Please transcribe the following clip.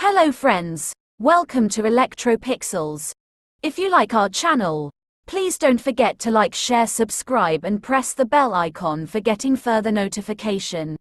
Hello friends, welcome to Electropixels. If you like our channel, please don't forget to like, share, subscribe and press the bell icon for getting further notification.